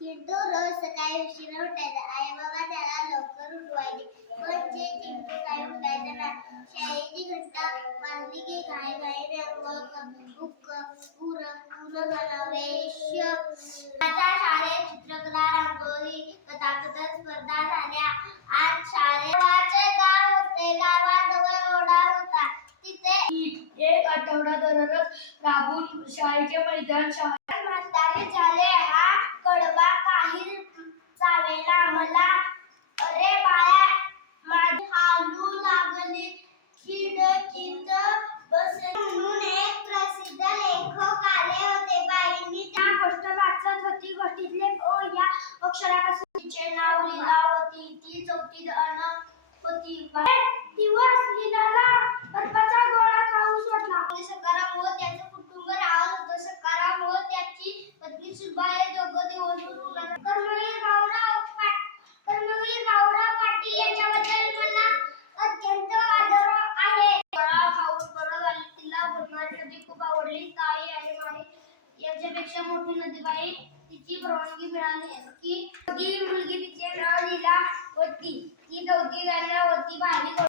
चिंटू रोज सकाळी उशिरा उठायचा. आई बाबा त्याला लवकर उठवायचे. पण जे चिंटू काही उठायचा नाही शाळेची घंटा वाजली की घाई घाईने अंघोळ क- उक- उर- गणवेश आता शाळेत चित्रकला रांगोळी कथाकथन स्पर्धा झाल्या. आज शाळेत गावाचे गाव होते. गावाजवळ ओढा होता. तिथे एक आठवडा दररोज राबून शाळेचे मैदान शाळा म्हातारे झाले. मला अरे बाळा माझी हालू लागली खिडकीत बस म्हणून एक प्रसिद्ध लेखक आले होते बाईंनी त्या गोष्ट वाचत होती गोष्टीतले ओ या अक्षरापासून तिचे नाव लिहिला होती. ती चौथीत अन होती. दिवस मला नदी खूप आवडली. ताई आणि माई यांच्यापेक्षा मोठी नदीबाई तिची परवानगी मिळाली की ती मुलगी तिचे नाव लिहिला होती. ती चौथी होती भारी